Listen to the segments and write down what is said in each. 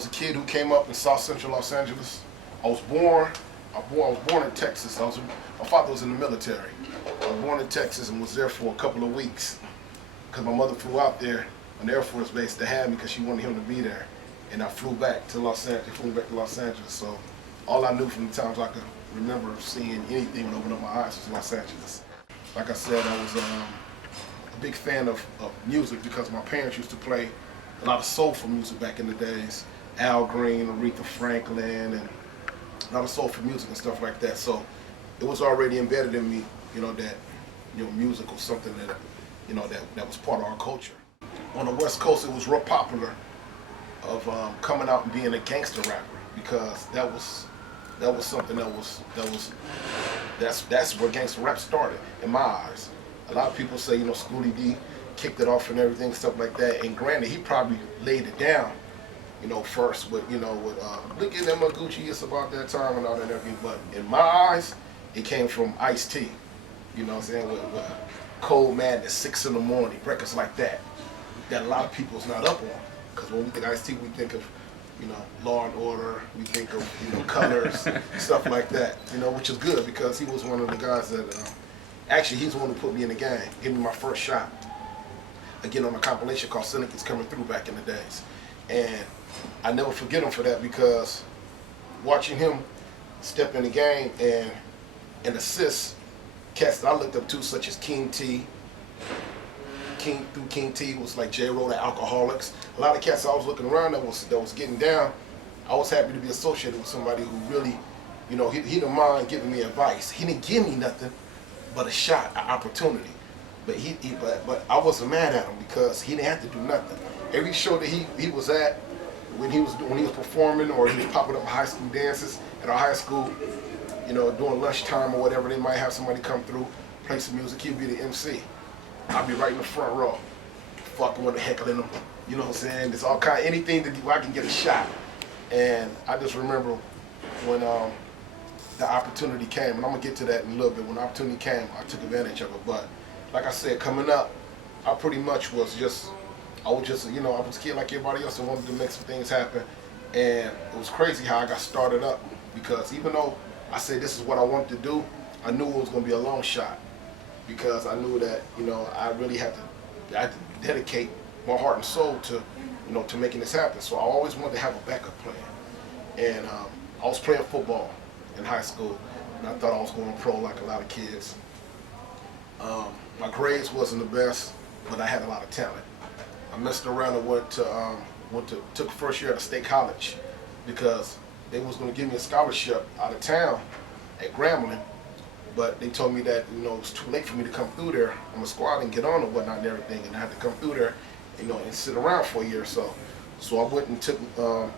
was a kid who came up in South Central Los Angeles. I was born in Texas. My father was in the military. I was born in Texas and was there for a couple of weeks because my mother flew out there on the Air Force Base to have me because she wanted him to be there. And I flew back to Los Angeles. So all I knew from the times I could remember seeing anything and opening up my eyes was Los Angeles. Like I said, I was a big fan of music because my parents used to play a lot of soulful music back in the days. Al Green, Aretha Franklin, and a lot of soulful music and stuff like that. So it was already embedded in me, that music was something that that was part of our culture. On the West Coast, it was real popular of coming out and being a gangster rapper because that was something that's where gangster rap started in my eyes. A lot of people say Schoolie D kicked it off and everything, stuff like that. And granted, he probably laid it down, first with look at them Gucci, it's about that time and all that and everything. But in my eyes, it came from Ice-T. You know what I'm saying? With Cold Madness, 6 in the morning, records like that a lot of people's not up on. Because when we think Ice-T, we think of Law and Order, we think of Colors, stuff like that. Which is good because he was one of the guys that actually he's the one who put me in the game, gave me my first shot. Again, on a compilation called Cynic is Coming Through back in the days. And I never forget him for that because watching him step in the game and assist cats that I looked up to, such as King T was like J-Ro, the Alcoholics. A lot of cats I was looking around that was getting down. I was happy to be associated with somebody who really, he didn't mind giving me advice. He didn't give me nothing but a shot, an opportunity. But I wasn't mad at him because he didn't have to do nothing. Every show that he was at, when he was performing or he was popping up high school dances at our high school, during lunchtime or whatever, they might have somebody come through, play some music. He'd be the MC. I'd be right in the front row, fucking with the heckling them. You know what I'm saying? There's all kind, anything that I can get a shot. And I just remember when the opportunity came, and I'm gonna get to that in a little bit. When the opportunity came, I took advantage of it. But like I said, coming up, I pretty much was just I was a kid like everybody else and wanted to make some things happen. And it was crazy how I got started up because even though I said this is what I wanted to do, I knew it was gonna be a long shot because I knew that I really had to dedicate my heart and soul to to making this happen. So I always wanted to have a backup plan. And I was playing football in high school, and I thought I was going pro like a lot of kids. My grades wasn't the best, but I had a lot of talent. I messed around and took first year at a state college because they was going to give me a scholarship out of town at Grambling, but they told me that it was too late for me to come through there on the squad and get on and whatnot and everything, and I had to come through there, and sit around for a year or so. So I went and took the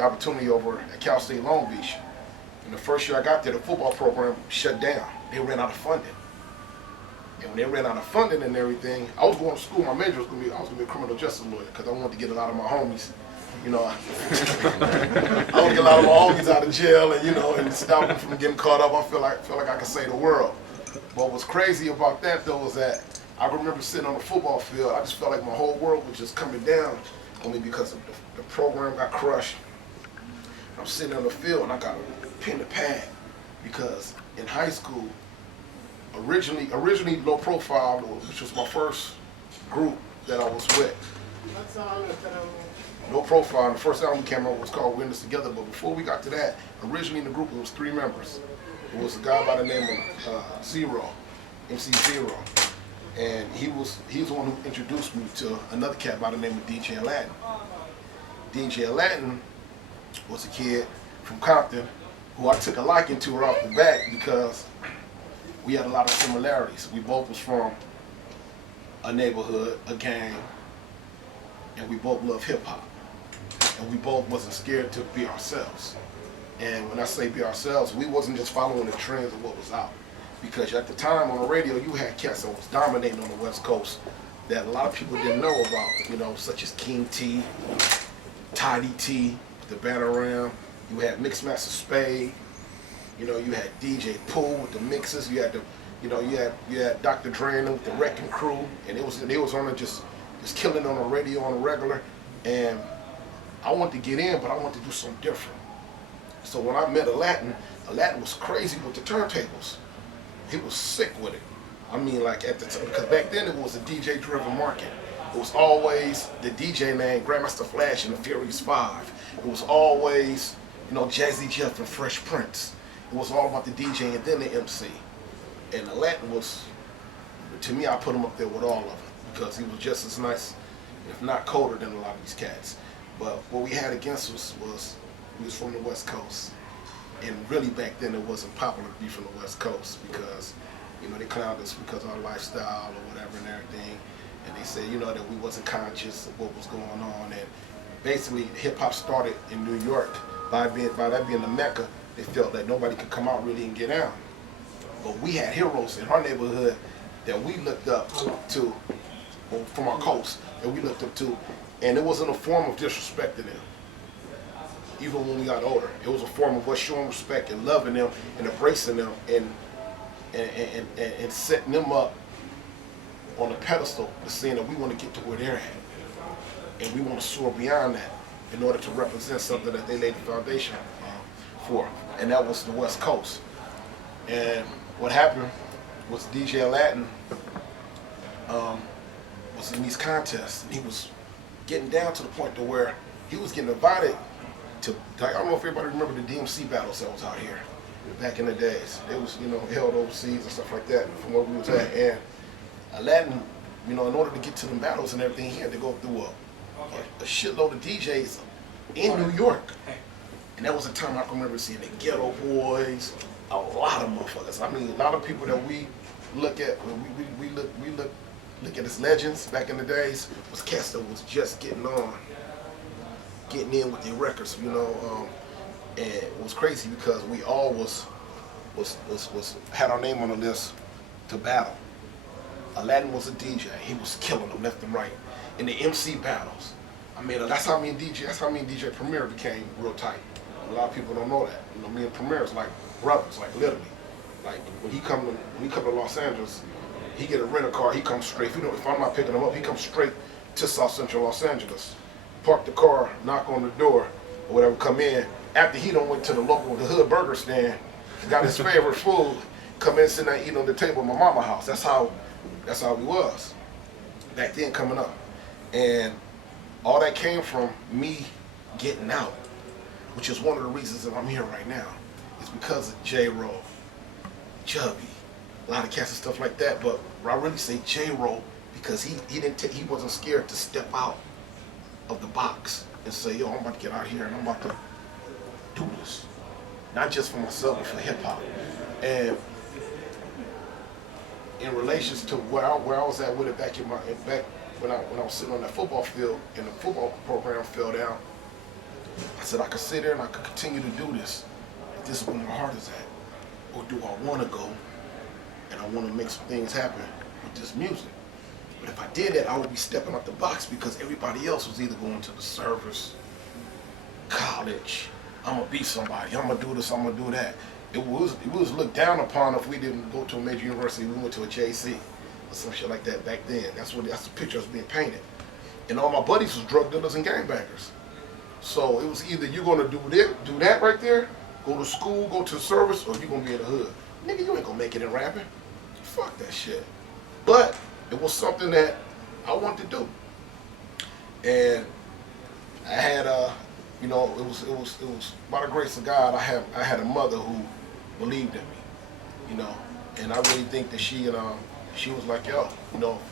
opportunity over at Cal State Long Beach. And the first year I got there, the football program shut down. They ran out of funding. And when they ran out of funding and everything, I was going to school. My major was I was gonna be a criminal justice lawyer because I wanted to get a lot of my homies. I want to get a lot of my homies out of jail and stop them from getting caught up. I feel like I could save the world. But what's crazy about that though is that I remember sitting on the football field. I just felt like my whole world was just coming down on me because the program got crushed. I'm sitting on the field and I got a pen to pad because in high school, originally Low Profile, which was my first group that I was with. Low Profile, the first album came out was called We're In This Together, but before we got to that, originally in the group it was 3 members. It was a guy by the name of Zero, MC Zero. And he was the one who introduced me to another cat by the name of DJ Aladdin. DJ Aladdin was a kid from Compton who I took a liking to right off the bat because we had a lot of similarities. We both was from a neighborhood, a gang, and we both love hip hop. And we both wasn't scared to be ourselves. And when I say be ourselves, we wasn't just following the trends of what was out. Because at the time on the radio, you had cats that was dominating on the West Coast that a lot of people didn't know about, such as King T, Tidy T, the Batarram. You had Mixmaster Spade. You had DJ Pooh with the mixes. You had you had Dr. Dre with the Wrecking Crew, and they was on it just killing on the radio on a regular. And I wanted to get in, but I wanted to do something different. So when I met Aladdin was crazy with the turntables. He was sick with it. I mean, like at the time, because back then it was a DJ-driven market. It was always the DJ name, Grandmaster Flash and the Furious Five. It was always, Jazzy Jeff and Fresh Prince. It was all about the DJ and then the MC. And Aladdin was, to me, I put him up there with all of them because he was just as nice, if not colder than a lot of these cats. But what we had against us was he was from the West Coast. And really back then it wasn't popular to be from the West Coast because, they clowned us because of our lifestyle or whatever and everything. And they said, that we wasn't conscious of what was going on. And basically hip hop started in New York. By that being the Mecca, they felt that nobody could come out really and get out. But we had heroes in our neighborhood that we looked up to, from our coast, that we looked up to. And it wasn't a form of disrespecting them. Even when we got older, it was a form of us showing respect and loving them and embracing them and setting them up on a pedestal, to saying that we want to get to where they're at, and we want to soar beyond that in order to represent something that they laid the foundation for, and that was the West Coast. And what happened was DJ Aladdin was in these contests, and he was getting down to the point to where he was getting invited to, I don't know if everybody remember the DMC battles that was out here back in the days. It was, held overseas and stuff like that from where we was at. And Aladdin, in order to get to them battles and everything, he had to go through a shitload of DJs in New York. And that was a time I can remember seeing the Ghetto Boys, a lot of motherfuckers. I mean, a lot of people that we look at, we look at as legends back in the days, was cats that was just getting in with their records, and it was crazy because we all had our name on the list to battle. Aladdin was a DJ. He was killing them left and right in the MC battles. I mean, that's how me and DJ Premier became real tight. A lot of people don't know that. Me and Premier is like brothers, like literally. Like when he come to Los Angeles, he get a rental car. He comes straight. If I'm not picking him up, he comes straight to South Central Los Angeles. Park the car, knock on the door, or whatever, come in. After he done went to the hood burger stand, got his favorite food, come in, sit down, eat on the table at my mama's house. That's how he was back then coming up. And all that came from me getting out, which is one of the reasons that I'm here right now. It's because of J-Ro, Chubby, a lot of cats and stuff like that. But I really say J-Ro because he wasn't scared to step out of the box and say, yo, I'm about to get out here and I'm about to do this. Not just for myself, but for hip hop. And in relations to where I was at with it back when I was sitting on that football field and the football program fell down, I said I could sit there and I could continue to do this if this is where my heart is at. Or do I want to go and I want to make some things happen with this music? But if I did that, I would be stepping out the box because everybody else was either going to the service, college, I'm going to be somebody, I'm going to do this, I'm going to do that. It was looked down upon if we didn't go to a major university, we went to a JC or some shit like that back then. That's the picture was being painted. And all my buddies was drug dealers and gangbangers. So it was either you're going to do that right there, go to school, go to the service, or you're going to be in the hood. Nigga, you ain't going to make it in rapping. Fuck that shit. But it was something that I wanted to do. And I had, it was by the grace of God, I had a mother who believed in me, and I really think that she was like, yo,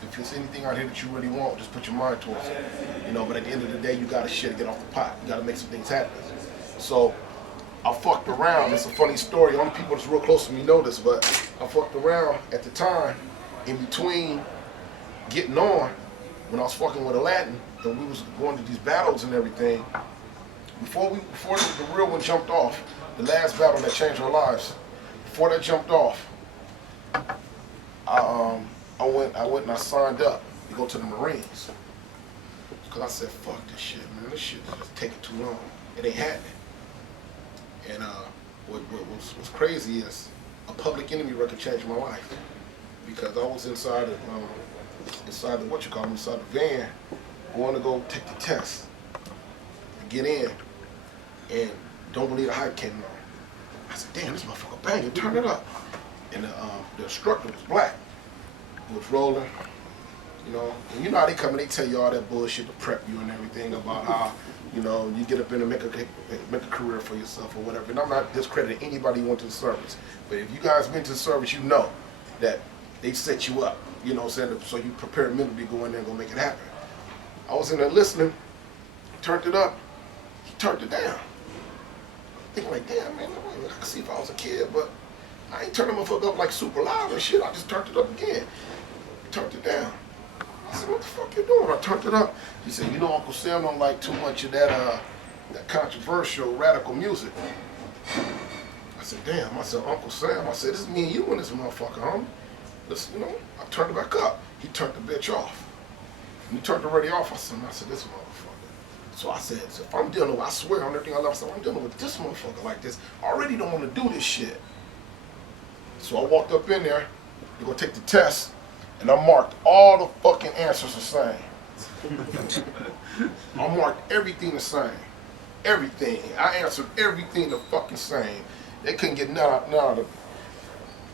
if there's anything out here that you really want, just put your mind towards it, but at the end of the day, you gotta get off the pot. You gotta make some things happen. So I fucked around. It's a funny story. Only people that's real close to me know this, but I fucked around at the time in between getting on when I was fucking with Aladdin and we was going to these battles and everything. Before the real one jumped off, the last battle that changed our lives, before that jumped off, I went and I signed up to go to the Marines. Because I said, fuck this shit, man. This shit is just taking too long. It ain't happening. And what's crazy is a Public Enemy record changed my life. Because I was inside the inside the van, going to go take the test. get in and don't believe the hype came on. I said, damn, this motherfucker banging, turn it up. And the instructor was black. He was rolling, you know. And you know how they come and they tell you all that bullshit to prep you and everything about how, you know, you get up in and make a career for yourself or whatever. And I'm not discrediting anybody who went to the service. But if you guys been to the service, you know that they set you up, you know, so you prepare mentally to go in there and go make it happen. I was in there listening, turned it up, he turned it down. Thinking like, damn, man, I can see if I was a kid, but I ain't turning my fuck up like super loud and shit. I just turned it up again. Turned it down. I said, what the fuck you doing? I turned it up. He said, you know, Uncle Sam don't like too much of that controversial, radical music. I said, damn. I said, Uncle Sam. I said, this is me and you and this motherfucker, homie. Listen, you know, I turned it back up. He turned the bitch off. When he turned the radio off, I said, this motherfucker. So I said, so if I'm dealing with, I swear on everything I love, I said, I'm dealing with this motherfucker like this. I already don't want to do this shit. So I walked up in there, they're gonna take the test, and I marked all the fucking answers the same. I marked everything the same. Everything. I answered everything the fucking same. They couldn't get none of it.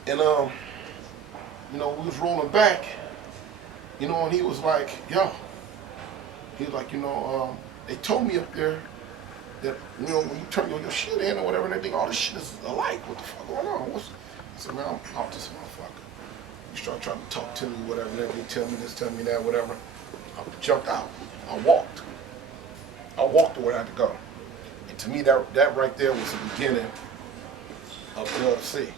And you know, we was rolling back, you know, and he was like, yo. He was like, you know, they told me up there that, you know, when you turn your shit in or whatever, and they think all this shit is alike. What the fuck going on? I said, man, I'm out this motherfucker. You start trying to talk to me, whatever, and everything, tell me this, tell me that, whatever. I jumped out. I walked. I walked to where I had to go. And to me, that right there was the beginning of LC.